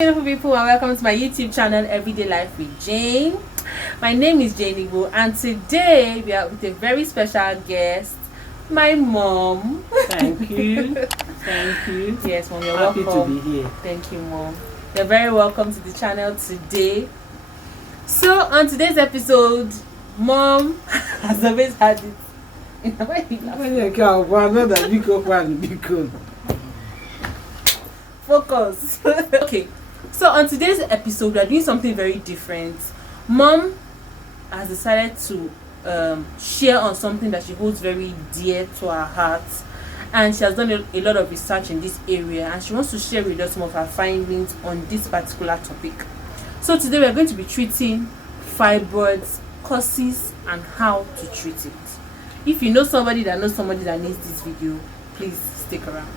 Beautiful people, and welcome to my YouTube channel Everyday Life with Jane. My name is Jane Igbo, and today we are with a very special guest, my mom. Thank you. Thank you. Yes, mom, you're Happy welcome. to be here. Thank you, mom. You're very welcome to the channel today. So on today's episode, mom has always had it. Why are you laughing? Focus. Okay, so on today's episode we are doing something very different. Mom has decided to share on something that she holds very dear to her heart, and she has done a lot of research in this area, and she wants to share with us some of her findings on this particular topic. So today we are going to be treating fibroids, causes, and how to treat it. If you know somebody that knows somebody that needs this video, please stick around.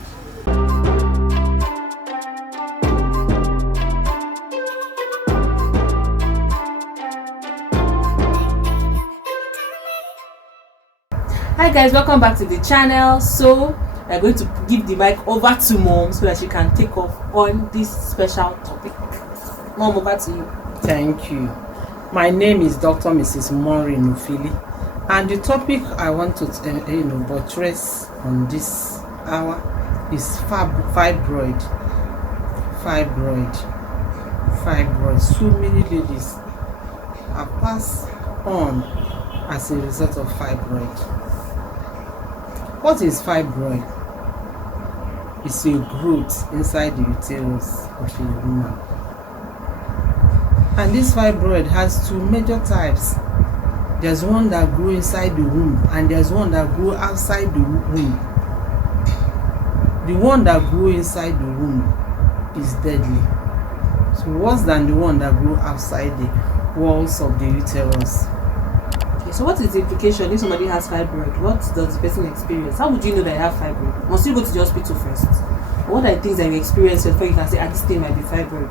Hi guys, welcome back to the channel. So we're going to give the mic over to mom so that she can take off on this special topic. Mom, over to you. Thank you. My name is Dr. Mrs. Maureen Ofili, and the topic I want to buttress on this hour is fibroid. So many ladies have passed on as a result of fibroid. What is fibroid? It's a growth inside the uterus of a woman. And this fibroid has two major types. There's one that grows inside the womb, and there's one that grows outside the womb. The one that grows inside the womb is deadly. So worse than the one that grows outside the walls of the uterus. So what is the implication if somebody has fibroid? What does the person experience? How would you know that you have fibroid? Must you go to the hospital first? What are the things that you experience before you can say, this thing might be fibroid?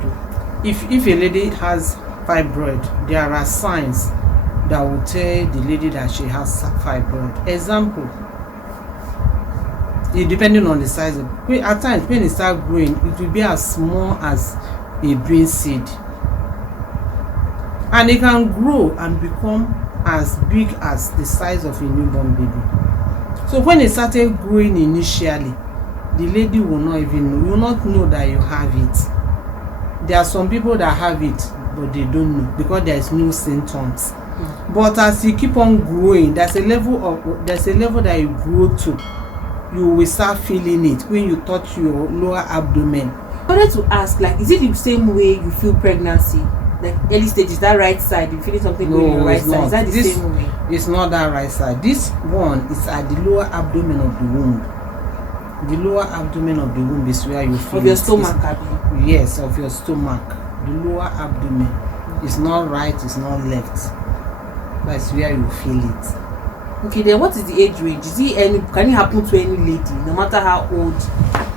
If a lady has fibroid, there are signs that will tell the lady that she has fibroid. Example, depending on the size of it, at times when it starts growing, it will be as small as a bean seed. And it can grow and become as big as the size of a newborn baby. So when it started growing initially, the lady will not even know. You will not know that you have it. There are some people that have it, but they don't know because there is no symptoms. But as you keep on growing, there's a level that you grow to. You will start feeling it when you touch your lower abdomen. I wanted to ask, is it the same way you feel pregnancy? Like early stages, that right side, you feeling something going on your right side? Is that the same way? It's not that right side. This one is at the lower abdomen of the womb. The lower abdomen of the womb is where you feel of your stomach, Abby. Yes, of your stomach. The lower abdomen. It's not right, it's not left. That's where you feel it. Okay, then what is the age range? Can it happen to any lady, no matter how old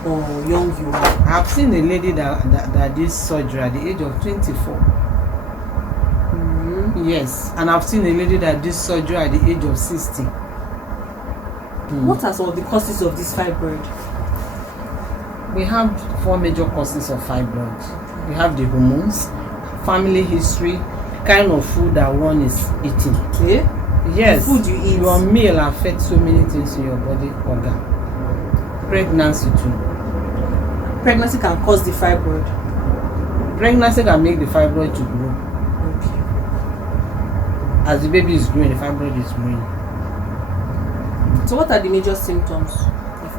or young you are? I've seen a lady that did surgery at the age of 24. Yes, and I've seen a lady that did surgery at the age of 60. What are some of the causes of this fibroid? We have 4 major causes of fibroid. We have the hormones, family history, kind of food that one is eating. Okay. Yes. The food you eat. Your meal affects so many things in your body organ. Pregnancy too. Pregnancy can cause the fibroid. Pregnancy can make the fibroid to grow. Okay. As the baby is growing, the fibroid is growing. So what are the major symptoms?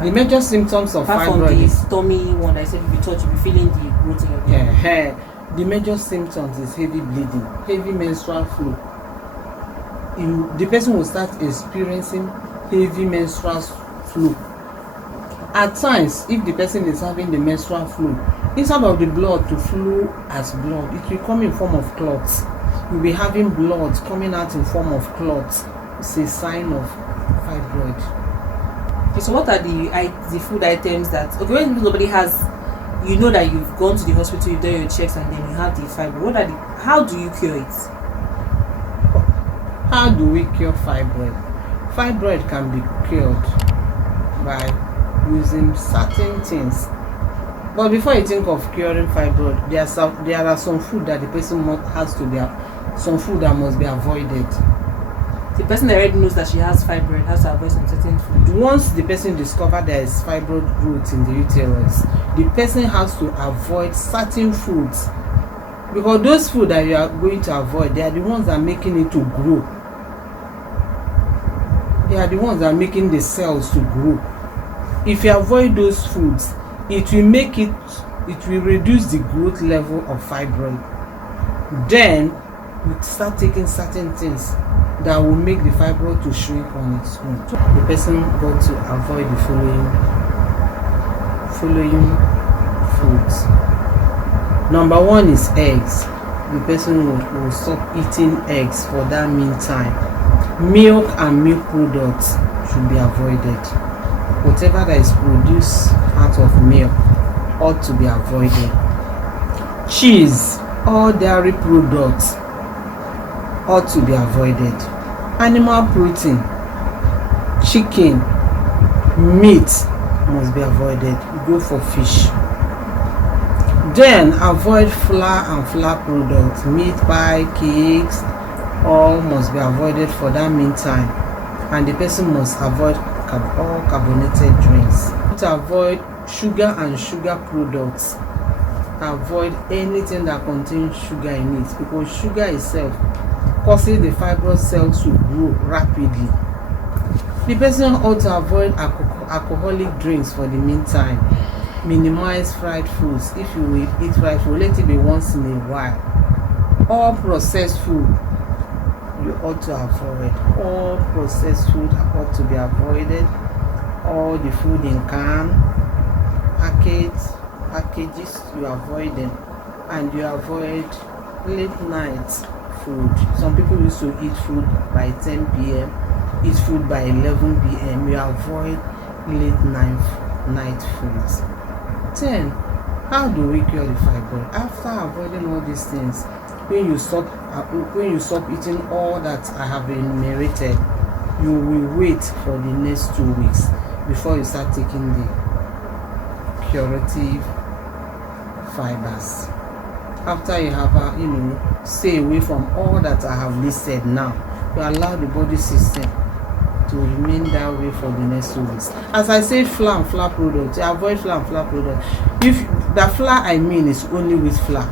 The major symptoms of apart fibroid from the is tummy one I said, if you touch, you'll be feeling the growth in your body. Yeah. The major symptoms is heavy bleeding, heavy menstrual flow. The person will start experiencing heavy menstrual flow. At times, if the person is having the menstrual flow, instead of the blood to flow as blood, it will come in form of clots. You'll be having blood coming out in form of clots. It's a sign of fibroid. Okay, so what are the food items that, when nobody has, you know that you've gone to the hospital, you've done your checks, and then you have the fibroid, how do you cure it? How do we cure fibroid? Fibroid can be cured by using certain things But before you think of curing fibroid, there are some food that the person has to be, some food that must be avoided. The person that already knows that she has fibroid has to avoid some certain food. Once the person discovers there is fibroid growth in the uterus, the person has to avoid certain foods, because those food that you are going to avoid, they are the ones that are making it to grow. They are the ones that are making the cells to grow. If you avoid those foods, it will reduce the growth level of fibroid. Then you start taking certain things that will make the fibroid to shrink on its own. The person got to avoid the following foods. Number 1 is eggs. The person will stop eating eggs for that meantime. Milk and milk products should be avoided. Whatever that is produced out of milk ought to be avoided. Cheese, all dairy products ought to be avoided. Animal protein, chicken, meat must be avoided. Go for fish. Then avoid flour and flour products. Meat pie, cakes, all must be avoided for that meantime. And the person must avoid all carbonated drinks. To avoid sugar and sugar products. Avoid anything that contains sugar in it, because sugar itself causes the fibrous cells to grow rapidly. The person ought to avoid alcoholic drinks for the meantime. Minimize fried foods. If you will eat fried food, let it be once in a while. All processed food you ought to avoid. All processed food ought to be avoided. All the food in can, packages, you avoid them. And you avoid late night food. Some people used to eat food by 10 p.m., eat food by 11 p.m. You avoid late night foods. 10. How do we cure the fibroid? After avoiding all these things, when you stop eating all that I have enumerated, you will wait for the next 2 weeks before you start taking the curative fibers. After you have stay away from all that I have listed now, you allow the body system to remain that way for the next 2 weeks. As I say, flour and flour products, you avoid flour and flour products. If the flour I mean is only wheat flour,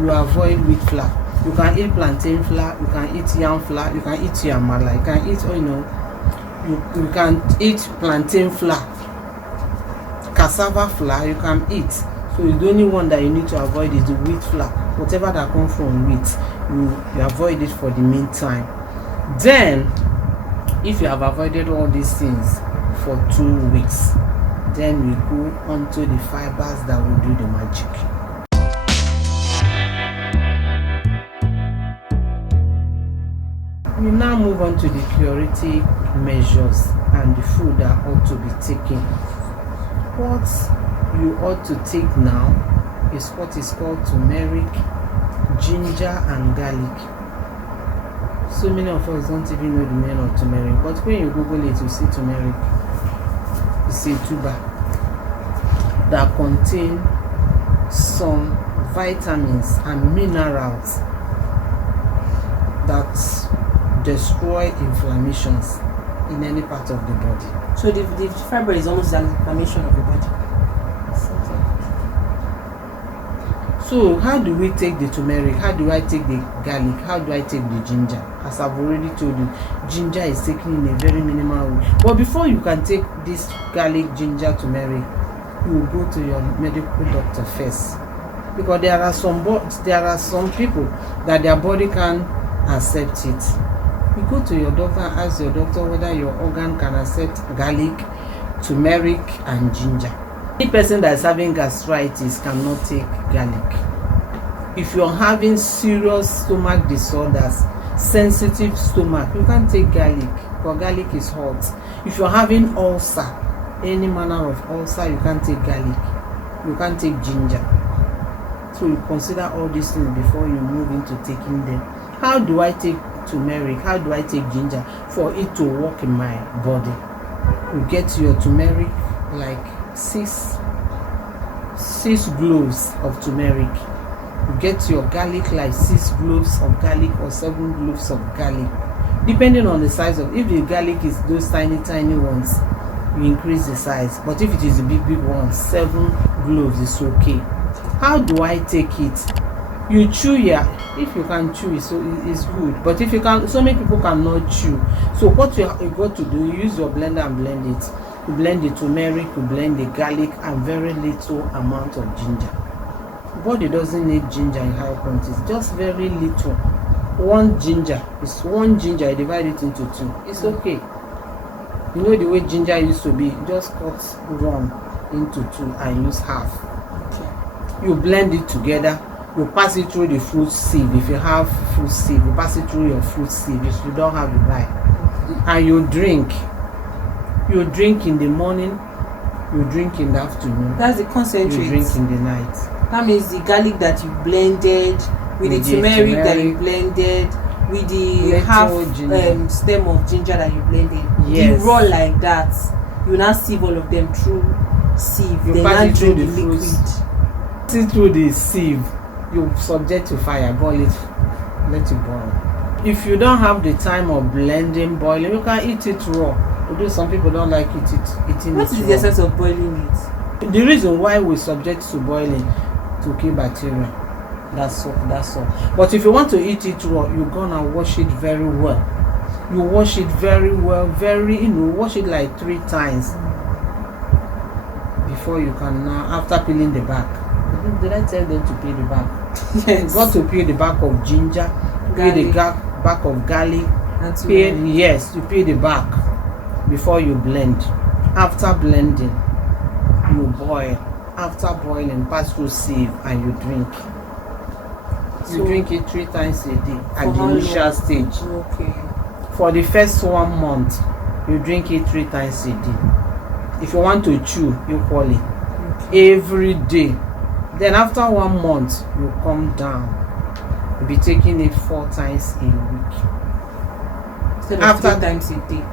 you avoid wheat flour. You can eat plantain flour, you can eat yam flour, you can eat yamala, you can eat you can eat plantain flour, cassava flour, you can eat. So the only one that you need to avoid is the wheat flour. Whatever that comes from wheat, you avoid it for the meantime. Then, if you have avoided all these things for 2 weeks, then we go on to the fibers that will do the magic. We now move on to the curative measures and the food that ought to be taken. What you ought to take now is what is called turmeric, ginger and garlic. So many of us don't even know the name of turmeric, but when you Google it, you see turmeric. It's a tuber that contains some vitamins and minerals that destroy inflammations in any part of the body. So the fibroid is almost an inflammation of the body. So how do we take the turmeric? How do I take the garlic? How do I take the ginger? As I've already told you, ginger is taken in a very minimal way. But before you can take this garlic, ginger, turmeric, you will go to your medical doctor first, because there are some people that their body can accept it. You go to your doctor and ask your doctor whether your organ can accept garlic, turmeric, and ginger. Any person that is having gastritis cannot take garlic. If you're having serious stomach disorders, sensitive stomach, you can't take garlic, because garlic is hot. If you're having ulcer, any manner of ulcer, you can't take garlic. You can't take ginger. So you consider all these things before you move into taking them. How do I take turmeric? How do I take ginger for it to work in my body? You get your turmeric, like 6 6 cloves of turmeric. You get your garlic, like 6 cloves of garlic or 7 cloves of garlic, depending on the size of. If the garlic is those tiny ones, you increase the size, but if it is the big ones, 7 cloves is okay. How do I take it? You chew, if you can chew it, so it's good, but if you can, so many people cannot chew. So what you got to do, you use your blender and blend it. You blend the turmeric, you blend the garlic, and very little amount of ginger. Body doesn't need ginger in high quantities, just very little. 1 ginger is 1 ginger, you divide it into 2, it's okay. You know the way ginger used to be, just cut 1 into 2 and use half. Okay. You blend it together, you pass it through the fruit sieve. If you have fruit sieve, you pass it through your fruit sieve. If you don't have, you buy. And you drink. You drink in the morning, you drink in the afternoon. That's the concentrate. You drink in the night. That means the garlic that you blended with the turmeric that you blended with the half stem of ginger that you blended. Yes. You raw like that. You now sieve all of them through sieve. You then pass now it through drink the the liquid. Pass it through the sieve. You subject to fire, boil it, let it boil. If you don't have the time of blending, boiling, you can eat it raw. Although some people don't like eating it raw. What is the essence of boiling it? The reason why we subject to boiling, to kill bacteria. That's all. But if you want to eat it raw, you're gonna wash it very well. You wash it very well, wash it like 3 times before you can now, after peeling the back. Did I tell them to peel the back? Yes. You got to peel the back of ginger, peel the back of garlic, you peel the back before you blend. After blending, you boil. After boiling, pass through sieve and you drink. You drink it 3 times a day at the initial stage. Okay. For the first 1 month, you drink it 3 times a day. If you want to chew, equally, every day. Then after 1 month, you come down. You'll be taking it 4 times a week. Instead of 3 times a day.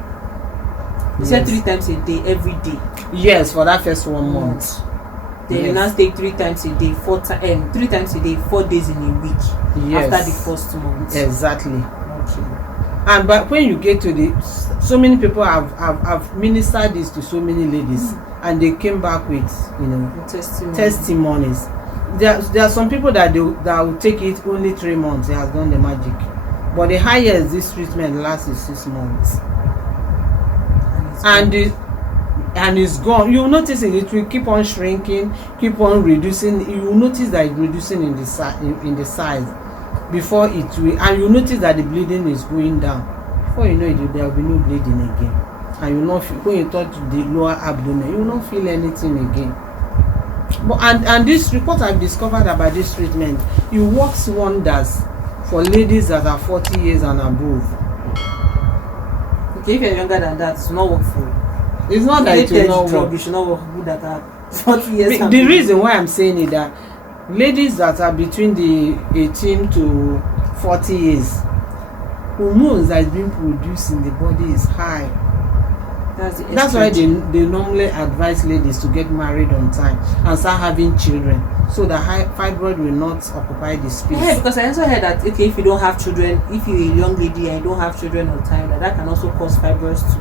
You said 3 times a day, every day. Yes, for that first 1 month. Then you now take 3 times a day, 3 times a day, 4 days in a week. Yes. After the first month. Exactly. Okay. And but when you get to so many people have ministered this to so many ladies, and they came back with testimonies. There are some people that will take it only 3 months. It has done the magic, but the highest this treatment lasts is 6 months, and it's gone. You'll notice it will keep on shrinking, keep on reducing. You will notice that it's reducing in the size before it will, and you notice that the bleeding is going down. Before you know it, there will be no bleeding again, and you will not feel, when you touch the lower abdomen, you will not feel anything again. But and this report I've discovered about this treatment, it works wonders for ladies that are 40 years and above. Okay, if you're younger than that, it will not work for you. It's not that it will not work. You should not work good at that. 40 years. The reason why I'm saying it that ladies that are between the 18 to 40 years, hormones that is being produced in the body is high. That's why they normally advise ladies to get married on time and start having children, so that fibroid will not occupy the space. Yeah, because I also heard that if you don't have children, if you're a young lady and you don't have children on time, that can also cause fibroids to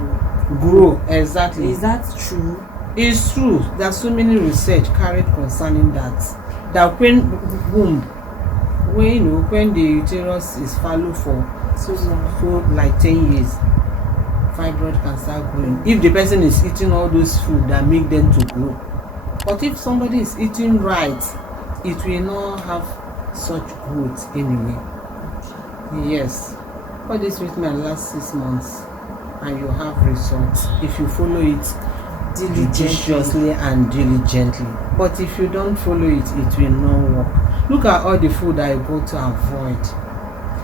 grow. Exactly. Is that true? It's true. There's so many research carried concerning that when the uterus is fallow for so like 10 years, fibroid can start growing if the person is eating all those food that make them to grow. But if somebody is eating right, it will not have such growth anyway. Yes, all this treatment lasts 6 months and you have results if you follow it judiciously and diligently. But if you don't follow it, it will not work. Look at all the food I go to avoid.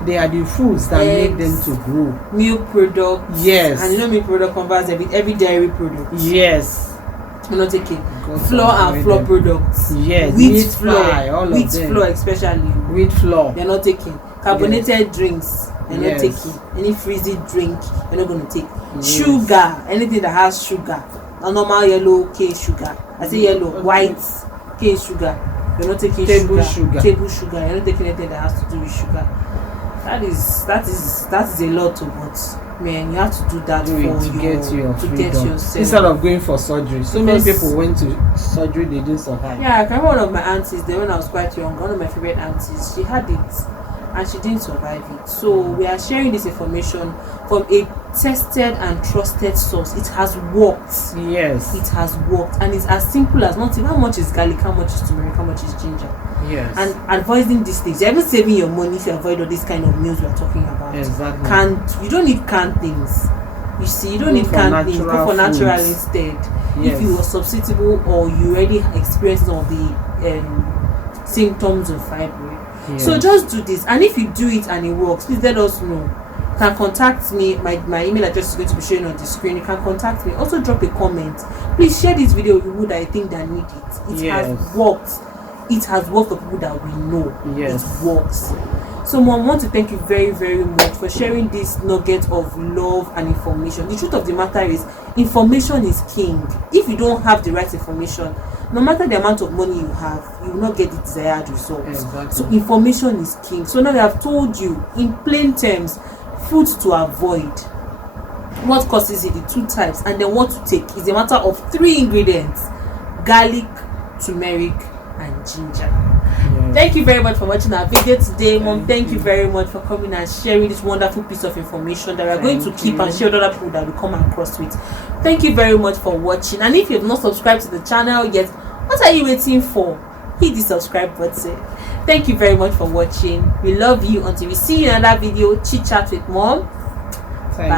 They are the foods that make them to grow. Milk products. Yes. And milk product converts every dairy product. Yes. You're not taking flour and flour products. Yes. Wheat flour. All wheat of them. flour especially. Wheat flour. You're not taking carbonated drinks. You're not Yes. taking any frizzy drink. You're not going to take sugar. Anything that has sugar. A normal yellow cane sugar. I say yellow, white. cane sugar, you're not taking Table sugar, table sugar, you're not taking anything that has to do with sugar. That is a lot to but man, you have to do that to get yourself. Instead of going for surgery. So many people went to surgery, they didn't survive. Yeah, I remember one of my aunties, when I was quite young, one of my favorite aunties, she had it and she didn't survive it. So we are sharing this information from a tested and trusted source. It has worked. Yes. It has worked, and it's as simple as not even how much is garlic, how much is turmeric, how much is ginger. Yes. And avoiding these things. You're even saving your money if you avoid all these kind of meals we're talking about. Exactly. You don't need canned things. You see, you don't need canned things. Go for natural instead. Yes. If you are susceptible or you already experienced some of the symptoms of fibroid. Yes. So just do this, and if you do it and it works, please let us know. You can contact me. My email address is going to be shown on the screen. You can contact me. Also drop a comment. Please share this video with people that I think that need it. It has worked. It has worked for people that we know. Yes. It works. So Mom, I want to thank you very, very much for sharing this nugget of love and information. The truth of the matter is, information is king. If you don't have the right information, no matter the amount of money you have, you will not get the desired results. Exactly. So information is king. So now I have told you in plain terms foods to avoid, what causes it, the 2 types, and then what to take. Is a matter of 3 ingredients: garlic, turmeric, and ginger. Yes. Thank you very much for watching our video today, Mom. Thank you very much for coming and sharing this wonderful piece of information that we are going to keep and share with other people that we come across with. Thank you very much for watching, and if you have not subscribed to the channel yet, what are you waiting for? Hit the subscribe button. Thank you very much for watching. We love you. Until we see you in another video, chit chat with Mom. Bye.